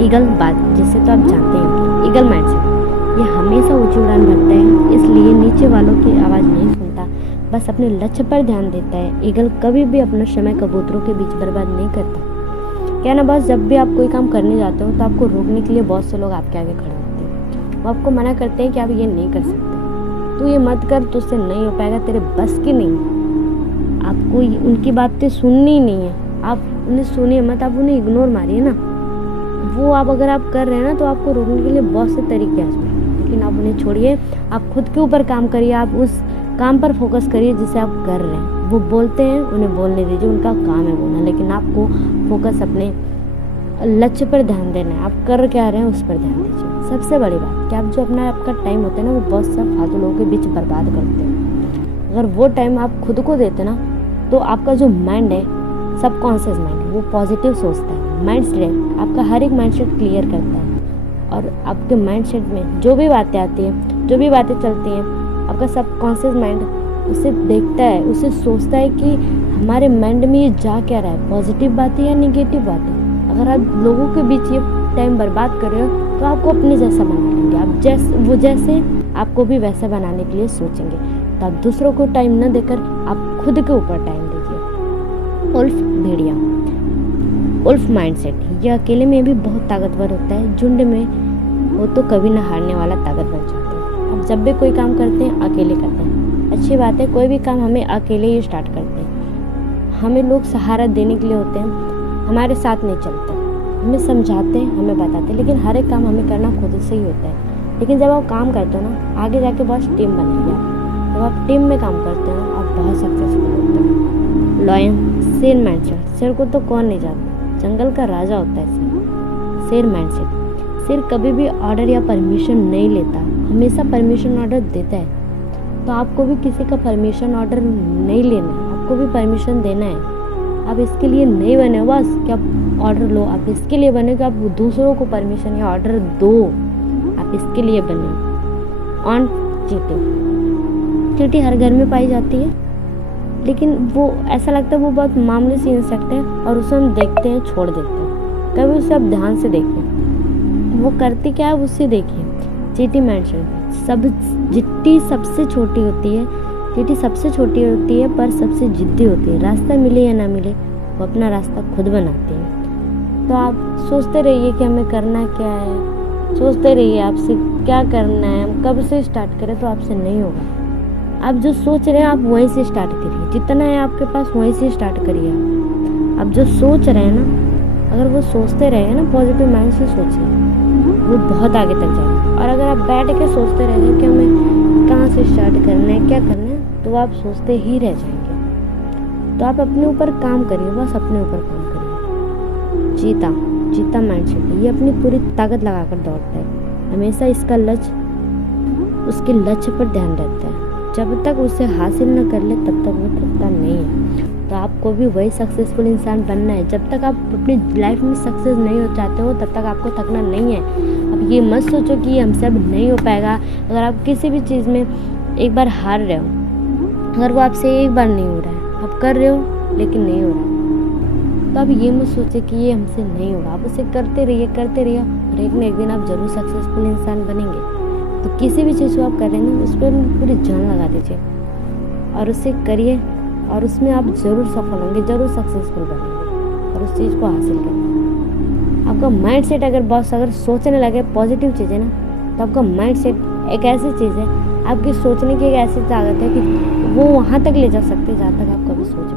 Eagle बात जिसे तो आप जानते हैं, ईगल माइंडसेट, ये हमेशा ऊंची उड़ान भरता है, इसलिए नीचे वालों की आवाज़ नहीं सुनता, बस अपने लक्ष्य पर ध्यान देता है। ईगल कभी भी अपना समय कबूतरों के बीच बर्बाद नहीं करता। क्या ना बस, जब भी आप कोई काम करने जाते हो तो आपको रोकने के लिए बहुत से लोग आपके आगे खड़े होते हैं। वो आपको मना करते हैं कि आप ये नहीं कर सकते, तू ये मत कर, तुझसे नहीं हो पाएगा, तेरे बस की नहीं है। आपको उनकी बातें सुननी ही नहीं है, आप उन्हें सुनिए मत, आप उन्हें इग्नोर मारिए ना। वो आप अगर आप कर रहे हैं ना तो आपको रोकने के लिए बहुत से तरीके आजमाइए, लेकिन आप उन्हें छोड़िए, आप खुद के ऊपर काम करिए, आप उस काम पर फोकस करिए जिसे आप कर रहे हैं। वो बोलते हैं, उन्हें बोलने दीजिए, उनका काम है बोलना, लेकिन आपको फोकस अपने लक्ष्य पर ध्यान देना है। आप कर क्या रहे हैं उस पर ध्यान दीजिए। सबसे बड़ी बात कि आप जो अपना आपका टाइम होता है ना, वो बहुत सा फालतू लोगों के बीच बर्बाद करते हैं। अगर वो टाइम आप खुद को देते ना तो आपका जो माइंड है, सबकॉन्शियस माइंड, वो पॉजिटिव सोचता है। माइंड सेट आपका हर एक माइंड सेट क्लियर करता है, और आपके माइंड सेट में जो भी बातें आती हैं, जो भी बातें चलती हैं, आपका सबकॉन्शियस माइंड उसे देखता है, उसे सोचता है कि हमारे माइंड में ये जा क्या रहा है, पॉजिटिव बातें या नेगेटिव बातें। अगर आप लोगों के बीच ये टाइम बर्बाद कर रहे हो तो आपको अपने जैसा बना लेंगे, आप वो जैसे आपको भी वैसा बनाने के लिए सोचेंगे। तो आप दूसरों को टाइम न देकर आप खुद के ऊपर टाइम दीजिए। उल्फ भेड़िया, उल्फ माइंडसेट, ये अकेले में भी बहुत ताकतवर होता है, झुंड में वो तो कभी ना हारने वाला ताकतवर चाहते हैं। अब जब भी कोई काम करते हैं अकेले करते हैं, अच्छी बात है, कोई भी काम हमें अकेले ही स्टार्ट करते हैं। हमें लोग सहारा देने के लिए होते हैं, हमारे साथ नहीं चलते, हमें समझाते हैं, हमें बताते हैं, लेकिन हर एक काम हमें करना खुद से ही होता है। लेकिन जब आप काम करते हो ना, आगे जाके बहुत टीम बनेगी। जब आप टीम में काम करते हो आप बहुत सक्सेसफुल होते हो। लॉयन, शेर माइंडसेट, शेर को तो कौन नहीं जानता, जंगल का राजा होता है शेर। शेर माइंडसेट, शेर कभी भी ऑर्डर या परमिशन नहीं लेता, हमेशा परमिशन ऑर्डर देता है। तो आपको भी किसी का परमिशन ऑर्डर नहीं लेना है, आपको भी परमिशन देना है। आप इसके लिए नहीं बने हो बस कि आप ऑर्डर लो, आप इसके लिए बने कि आप दूसरों को परमिशन या ऑर्डर दो, आप इसके लिए बने। ऑन चीटिंग, चींटी हर घर में पाई जाती है, लेकिन वो ऐसा लगता है वो बहुत मामूली सी इंसेक्ट है और उसे हम देखते हैं छोड़ देते हैं। कभी उसे आप ध्यान से देखिए, वो करती क्या है उससे देखिए। चींटी माइंडसेट, चींटी सबसे छोटी होती है, चींटी सबसे छोटी होती है पर सबसे जिद्दी होती है। रास्ता मिले या ना मिले वो अपना रास्ता खुद बनाती है। तो आप सोचते रहिए कि हमें करना क्या है, सोचते रहिए आपसे क्या करना है, हम कब से स्टार्ट करें, तो आपसे नहीं होगा। आप जो सोच रहे हैं आप वहीं से स्टार्ट करिए, जितना है आपके पास वहीं से स्टार्ट करिए। आप जो सोच रहे हैं ना, अगर वो सोचते रहे ना, पॉजिटिव माइंड से सोचिए, वो बहुत आगे तक जाएगा। और अगर आप बैठ के सोचते रहेंगे कि हमें कहाँ से स्टार्ट करना है, क्या करना है, तो आप सोचते ही रह जाएंगे। तो आप अपने ऊपर काम करिए, बस अपने ऊपर काम करिए। चीता, चीता माइंडसेट, ये अपनी पूरी ताकत लगाकर दौड़ता है, हमेशा इसका लक्ष्य, उसके लक्ष्य पर ध्यान रहता है। जब तक उसे हासिल न कर ले तब तक वो थकता नहीं है। तो आपको भी वही सक्सेसफुल इंसान बनना है। जब तक आप अपनी लाइफ में सक्सेस नहीं हो चाहते हो तब तक आपको थकना नहीं है। अब ये मत सोचो कि ये हमसे अब नहीं हो पाएगा। अगर आप किसी भी चीज़ में एक बार हार रहे हो, अगर वो आपसे एक बार नहीं हो रहा है, आप कर रहे हो लेकिन नहीं हो रहा है, तो आप ये मत सोचे कि ये हमसे नहीं होगा। आप उसे करते रहिए और एक न एक दिन आप जरूर सक्सेसफुल इंसान बनेंगे। तो किसी भी चीज़ को आप कर रहे हैं उस पर पूरी जान लगा दीजिए और उसे करिए, और उसमें आप ज़रूर सफल होंगे, ज़रूर सक्सेसफुल बनेंगे और उस चीज़ को हासिल करेंगे। आपका माइंड सेट अगर सोचने लगे पॉजिटिव चीज़ें ना, तो आपका माइंड सेट एक ऐसी चीज़ है, आपकी सोचने की एक ऐसी ताकत है कि वो वहाँ तक ले जा सकते हैं जहाँ तक आप कभी सोच